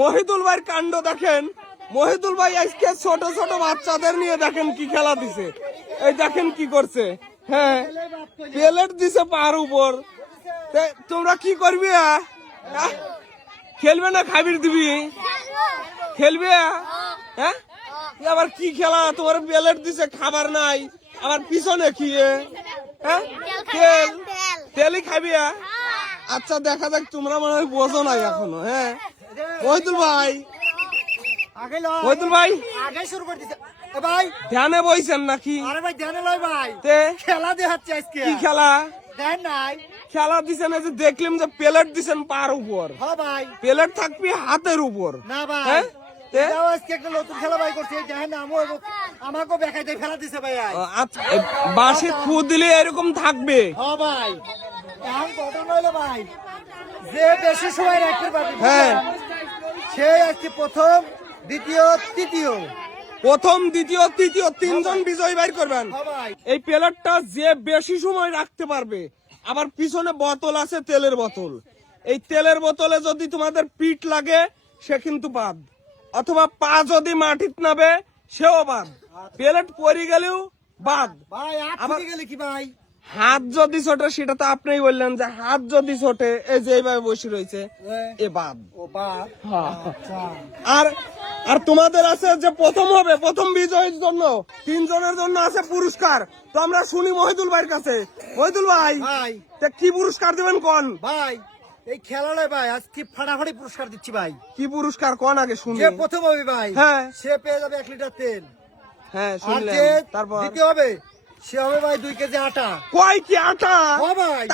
মহিদুল ভাইয়ের কাণ্ড দেখেন। মহিদুল ভাই আজকে ছোট ছোট বাচ্চাদের নিয়ে দেখেন কি খেলা দিছে। এই দেখেন কি করছে। হ্যাঁ, প্লেট দিছে পার উপর। তোমরা কি করবি? খেলবে না খাবির দিবি? খেলবে? হ্যাঁ, আবার কি খেলা? তোমার প্লেট দিছে, খাবার নাই, আবার পিছনে কি? হ্যাঁ, তেল তেলই খাবি? আচ্ছা দেখা যাক, তোমরা মনে হয় বোঝো নাই এখনো। হ্যাঁ মহিদুল ভাই, মহিদুল ভাই আগে শুরু করে দিছে ভাই। ধ্যানে বইছেন নাকি? আরে ভাই ধ্যানে লয় ভাই, খেলা দেখাচ্ছে আজকে। কি খেলা? দেন নাই খেলা দিছেন যে দেখলাম যে প্লেট দিছেন পার উপর। হ্যাঁ ভাই, প্লেট থাকবি হাতের উপর। না ভাই, হ্যাঁ আজকে একটা নতুন খেলা ভাই করছে। দেখেন আমাকেও দেখাইতে খেলা দিছে ভাই। আচ্ছা, বাঁশি ফু দিলে এরকম থাকবে? হ্যাঁ ভাই, এখন ঘটনা হলো ভাই, যে বেশি সময় রাখতে পারবে হ্যাঁ, সে আজকে প্রথম, দ্বিতীয়, তৃতীয়। প্রথম, দ্বিতীয়, তৃতীয় তিনজন বিজয়ী বাইর করবেন। হ্যাঁ ভাই, এই প্লেটটা যে বেশি সময় রাখতে পারবে। আবার পিছনে বোতল আছে, তেলের বোতল। এই তেলের বোতলে যদি তোমাদের পিঠ লাগে সে কিন্তু বাদ, অথবা পা যদি মাটিত নাবে সেও বাদ। প্লেট পড়ে গেলেও বাদ। ভাই আবার গেলে কি ভাই, হাত যদি ছোটে, সেটা তো আপনিই বললেন যে হাত যদি ছোটে, এই যে এইভাবে বসে রয়েছে, এ বাদ। ও বাপ। আচ্ছা, আর আর তোমাদের আছে যে প্রথম হবে, প্রথম বিজয়ীর জন্য তিনজনের জন্য আছে পুরস্কার। তো আমরা শুনি মহিদুল ভাইয়ের কাছে। মহিদুল ভাই, ভাই কি পুরস্কার দেবেন কোন? ভাই এই খেলায় ভাই আজকে ফাটাফাটি পুরস্কার দিচ্ছি ভাই। কি পুরস্কার কোন আগে শুনি? যে প্রথম হবে ভাই, হ্যাঁ, সে পেয়ে যাবে 1 লিটার তেল। হ্যাঁ আর শুনলেন। যে তারপর দ্বিতীয় হবে, সে হবে ভাই 2 কেজি আটা। কয় কি আটা? হ্যাঁ ভাই,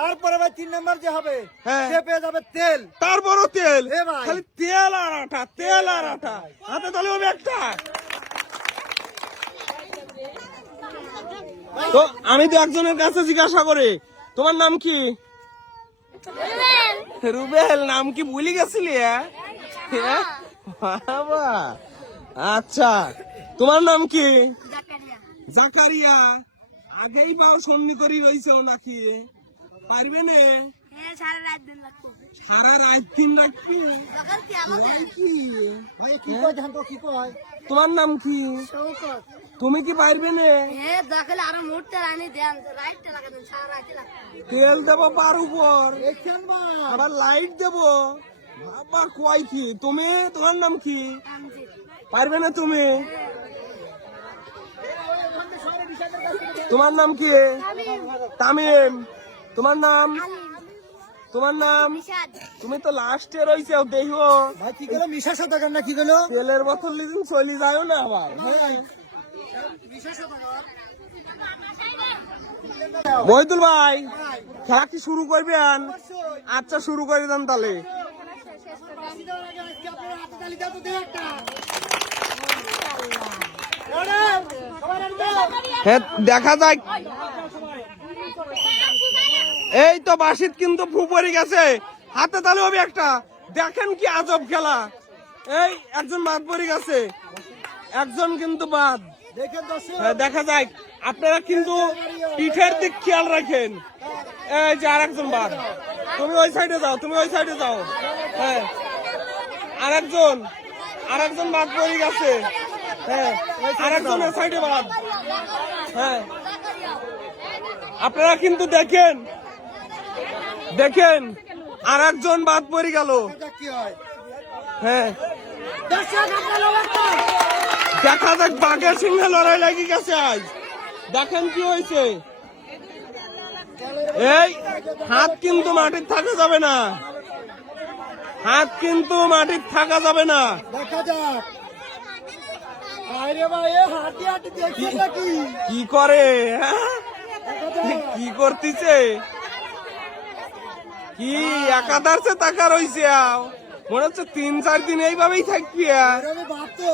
তারপরে ভাই 3 নাম্বার যে হবে, হ্যাঁ, সে পেয়ে যাবে তেল। তারপরও তেল? এ ভাই, খালি তেল আর আটা, তেল আর আটা। হাতে তাহলে হবে একটা। তো আমি তো একজনের কাছে জিজ্ঞাসা করি, তোমার নাম কি? রুবেল। নাম কি ভুলে গেছিলি? বাবা, আচ্ছা, তোমার নাম কি? জাকারিয়া। আগেই পাও সন্নি করি রয়েছে নাকি? পারবে না? সারা রাত দিন রাখবি? ভাই কি কয় ধান তো কি কয়? তোমার নাম কি? তুমি কি পারবে না? তেল দেবো পার উপর, আবার লাইট দেবো। বাবা কয় কি? তুমি, তোমার নাম কি? পারবে না তুমি? তোমার নাম কি? তামিম। তোমার নাম? তোমার নাম? তুমি তো লাস্টে রয়েছে, দেখো ভাই কি গেল মিশা শতকর না কি গেল? তেলের বোতল লিখুন, চলে যাও না আবার। মহিদুল ভাই, খেলা কি শুরু করবেন? আচ্ছা শুরু করে দেন তাহলে। হ্যাঁ দেখা যাক। এই তো বাঁশিত কিন্তু ফু পড়ে গেছে, হাতে তালে হবে একটা। দেখেন কি আজব খেলা। এই একজন বাদ পড়ে গেছে, একজন কিন্তু বাদ। দেখা যাক, আপনারা কিন্তু পিঠের দিক খেয়াল রাখেন। এই যে আরেকজন বাদ। তুমি ওই সাইডে যাও, তুমি ওই সাইডে যাও। হ্যাঁ, আরেকজন বাদ পড়ে গেছে। হ্যাঁ, আরেকজন ওই সাইডে বাদ। হ্যাঁ, আপনারা কিন্তু দেখেন, আরেকজন বাদ পড়ে গেল। হ্যাঁ, দেখা যাক, বাঘের সঙ্গে লড়াই লেগে গেছে আজ। দেখেন কি হয়েছে। এই হাত কিন্তু মাটির থাকা যাবে না, হাত কিন্তু মাটির থাকা যাবে না। দেখা যাক কি করে, কি করতেছে, কি একাধারছে টাকা রয়েছে। মনে হচ্ছে 3-4 দিন এইভাবেই থাকবি।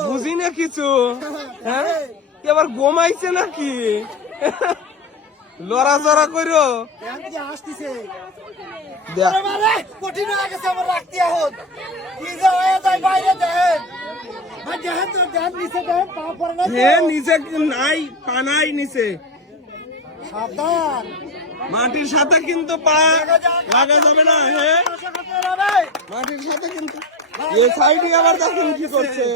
বুঝি না কিছু। হ্যাঁ, এবার ঘুমাইছে নাকি? লড়াচড়া করো। নিচে নাই, পানাই নিচে। মাটির সাথে কিন্তু পা লাগা যাবে না। হ্যাঁ, মাটির সাথে কিন্তু এই সাইডে আবার দেখেন কি করছে।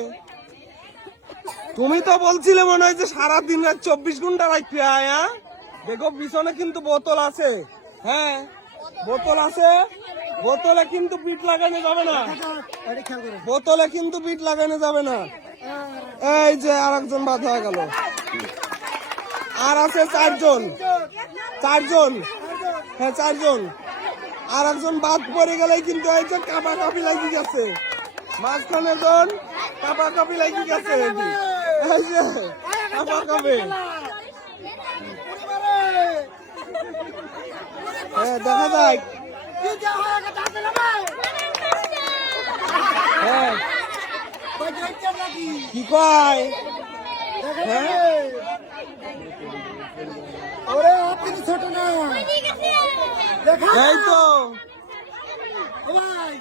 তুমি তো বলছিলে মনে হয় যে সারাদিন রাত 24 ঘন্টা রাখবে। হ্যাঁ দেখো পিছনে কিন্তু বোতল আছে। হ্যাঁ বোতল আছে, বোতলে কিন্তু পিঠ লাগানো যাবে না, বোতলে কিন্তু পিঠ লাগানো যাবে না। এই যে আরেকজন বাদ হয়ে গেল, আর আছে চারজন, চারজন, হ্যাঁ চারজন, আর একজন বাদ পড়ে গেলে কিন্তু এই যে কাপা কাপি লাগি গেছে, মাঝখানে জন কাপা কাপি লাগি গেছে, এই যে কাপা কাপি। হ্যাঁ দেখা যায়, হ্যাঁ কি কয়, হ্যাঁ ওরে আপনি ছোট না দেখা এই তো ভাই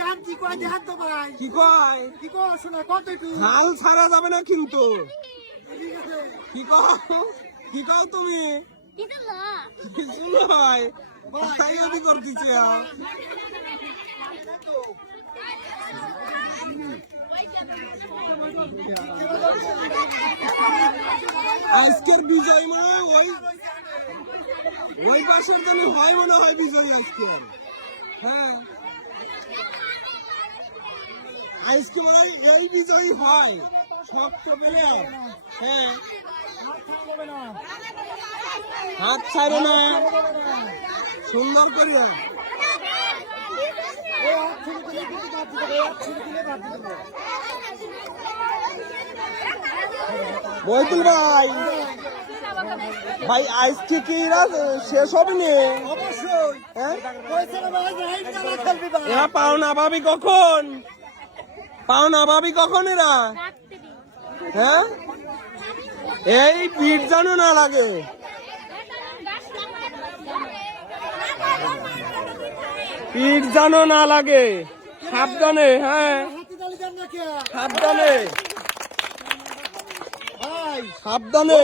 দাম কি কয় দেখান তো ভাই কি কয়, কি কয় শোনা কত একটু হাল ছাড়া যাবে না কিন্তু। কি কও, কি কও তুমি কিছু নয়, কথাই আমি করতেছি। আজকের বিজয় মনে হয় ওই পাশের জন্য হয়, মনে হয় বিজয় আজকের। হ্যাঁ আজকে মনে হয় এই বিজয় হয়, শক্ত পেলে। হ্যাঁ হাত ছাড়ে না, সুন্দর করে। মহিতুল ভাই, ভাই আজকে কি শেষ হবে নি? এরা পাওনা ভাবি কখন, পাওনা ভাবি কখন এরা? হ্যাঁ এই পিঠ যেন না লাগে, পিঠ যেন না লাগে, সাবধানে। হ্যাঁ সাবধানে, সাবধানে।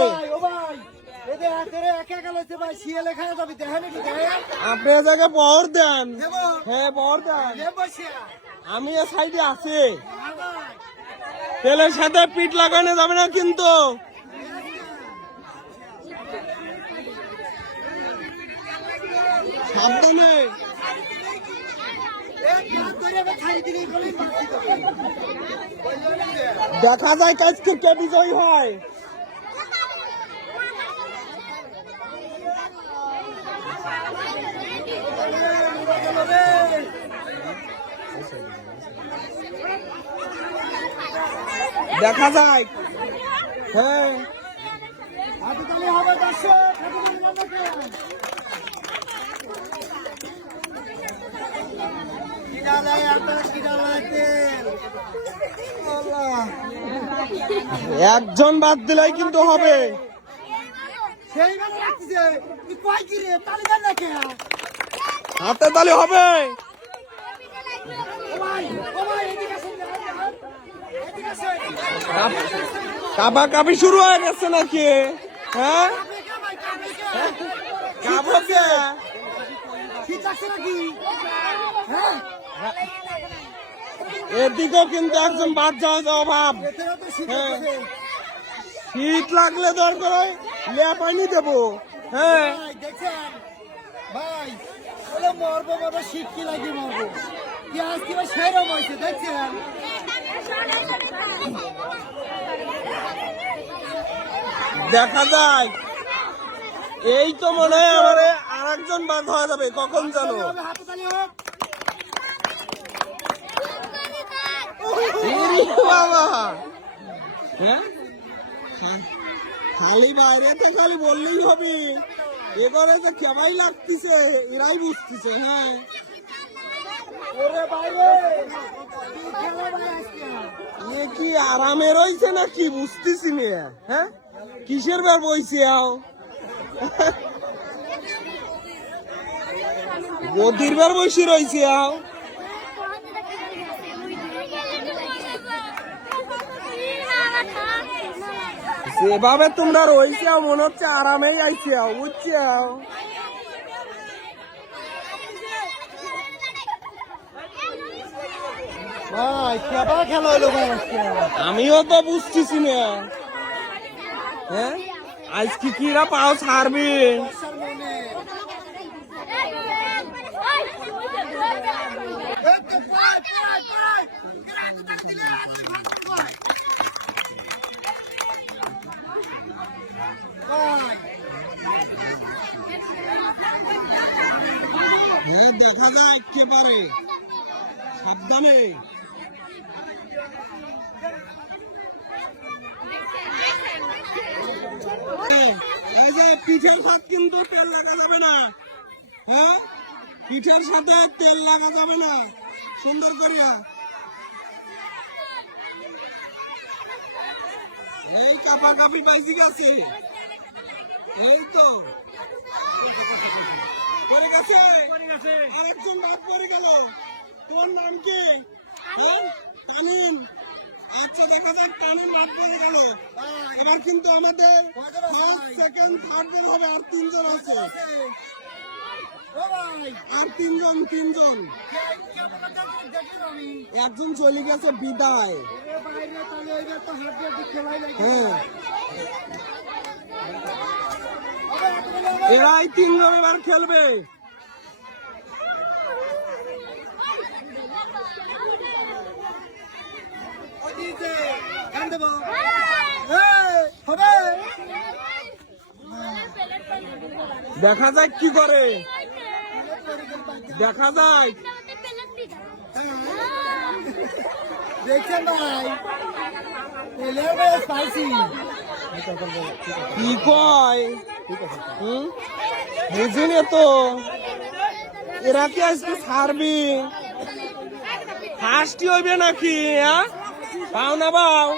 আপনি জায়গায় বহর দেন, হ্যাঁ বহর দেন, আমি এ সাইডে আছি। তেলের সাথে পিঠ লাগানো যাবে না কিন্তু। সাবধানে, দেখা যায় কাজকে কে বিজয়ী হয়। দেখা যায়, হ্যাঁ একজন বাদ দিলেই কিন্তু হবে। হাতে তালি হবে। কাবা কাবি শুরু হয়ে গেছে নাকি? হ্যাঁ কাবাকে এদিকেও কিন্তু একজন বাদ যাওয়া ভাব। হ্যাঁ শীত লাগলে দরকার লেয়া পানি দেবো। হ্যাঁ ভাই মরবো বাবা, শীত কি লাগে মরবো, পেঁয়াজ কিবা সেরম হয়েছে দেখছেন। দেখা যায়, এই তো মনে হয় আমার আর একজন বাদ হয়ে যাবে, কখন জানো? বাবা হ্যাঁ খালি বাইরেতে খালি বললেই হবে, এবারে যে কেবাই লাগতেছে এরাই বুঝতেছে। হ্যাঁ এ কি আরামে রয়েছে না কি বুঝতেছি না। হ্যাঁ কিসের বার বইছে আও, গদির বার বসে রয়েছে আও। যেভাবে তোমরা রয়েছে মনে হচ্ছে আরামেই আইছে বুঝছে। ভাই কেবা খেলা হলো ভাই আজকে আমিও তো বুঝতেছি না। হ্যাঁ আজকে কিরা পাও ছাড়বি? বর্ষার মনে ভাই হ্যাঁ দেখা যায় একেবারে সাবধানে। এই যে পিঠের সাথে কিন্তু তেল লাগা যাবে না। হ্যাঁ পিঠের সাথে তেল লাগা যাবে না, সুন্দর করিয়া। এই কাপা কাপি পাইছি গেছে, এই তো পড়ে গেছে, আরেকজন বাদ পড়ে গেল। তোর নাম কি? হ্যাঁ তামিম। আচ্ছা দেখা যাক, তামিম বাদ পড়ে গেল। এবার কিন্তু আমাদের ফার্স্ট সেকেন্ড থার্ড জন হবে, আর তিনজন আছে, ও ভাই আর তিনজন একজন চলে গেছে বিদায়। বাইরে তাহলে এবার তো হাত দিয়ে খেলাই লাগে হ্যাঁ এরাই তিনজন এবার খেলবে। ওই দিকে গান দেব হবে দেখা যায় কি করে, দেখা যায়। দেখছেন ভাই এলেও বেশ স্পাইসি কি কয় বুঝিনি তো, এরা কি আজকে ছাড়বি? ফার্স্টই হইবে নাকি? হ্যাঁ পাও না পাও?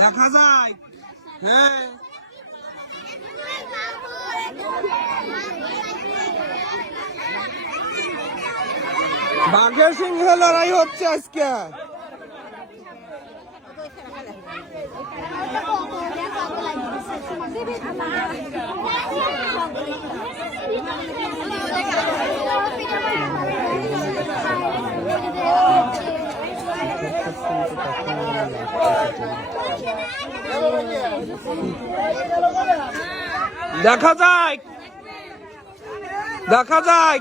দেখা যায়। হ্যাঁ বাঘের সিংহে লড়াই হচ্ছে আজকে। দেখা যায়, দেখা যায়।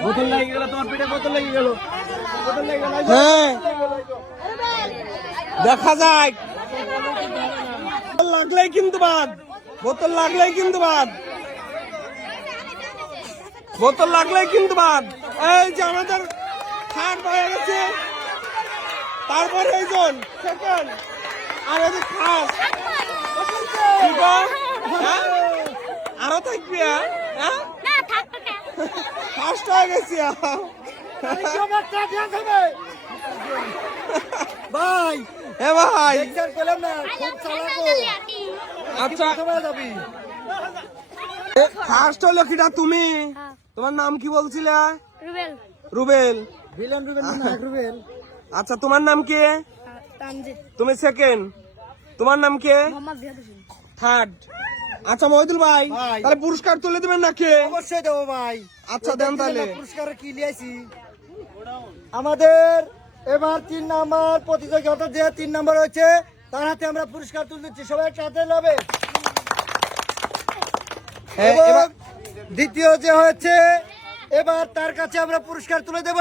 বোতল লেগে গেল, তোমার পেটে বোতল লেগে গেল, বোতল লেগে গেল। হ্যাঁ দেখা যায়। বোতল লাগলেই কিন্তু বাদ, বোতল লাগলেই কিন্তু বাদ, বোতল লাগলেই কিন্তু বাদ। এই যে আমাদের থার্ড হয়ে গেছে, তারপরে এইজন সেকেন্ড, আর এই যে ফার্স্ট। কি গো? হ্যাঁ? আরো থাকবি? হ্যাঁ ফার্স্ট হয়ে গেছি। ভাই এ ভাই দেখছেন পেলাম না, খুব চালাকো। আচ্ছা কোথায় যাবি? ফার্স্ট হলো কিটা তুমি? তোমার নাম কি বলছিলে? রুবেল রুবেল। ভিলেন রুবেল না রুবেল। আচ্ছা তোমার নাম কি? তানজিদ তুমি সেকেন্ড, তোমার নাম কি? মোহাম্মদ জিয়াদ হোসেন থার্ড। আচ্ছা মহিদুল ভাই ভাই। তাহলে পুরস্কার তুলে দিবেন নাকি? অবশ্যই দেবো ভাই। আচ্ছা দেন তাহলে। পুরস্কার কি লিয়েছি আমাদের এবার 3 নাম্বার প্রতিযোগিতা, যে 3 নাম্বার হয়েছে তার হাতে আমরা পুরস্কার তুলে দিচ্ছি, সবাই একটা হাতে নেবে। হ্যাঁ, এবং এবার দ্বিতীয় যে হয়েছে এবার তার কাছে আমরা পুরস্কার তুলে দেব,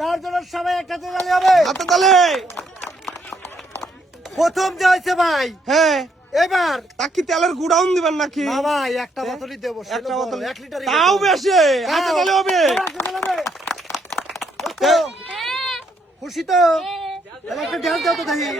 তার জন্য সবাই একটা হাতে তালি হবে। হাতে তালে। প্রথম যে হয়েছে ভাই হ্যাঁ এবার তা কি তেলের গুড়াউন দিবেন নাকি? না ভাই একটা বোতলই দেবো, একটা বোতল 1 লিটার তাও বেশি, হাতে তালে হবে। খুশি তো? তাহলে একটা ঢেল দাও তো দেখি।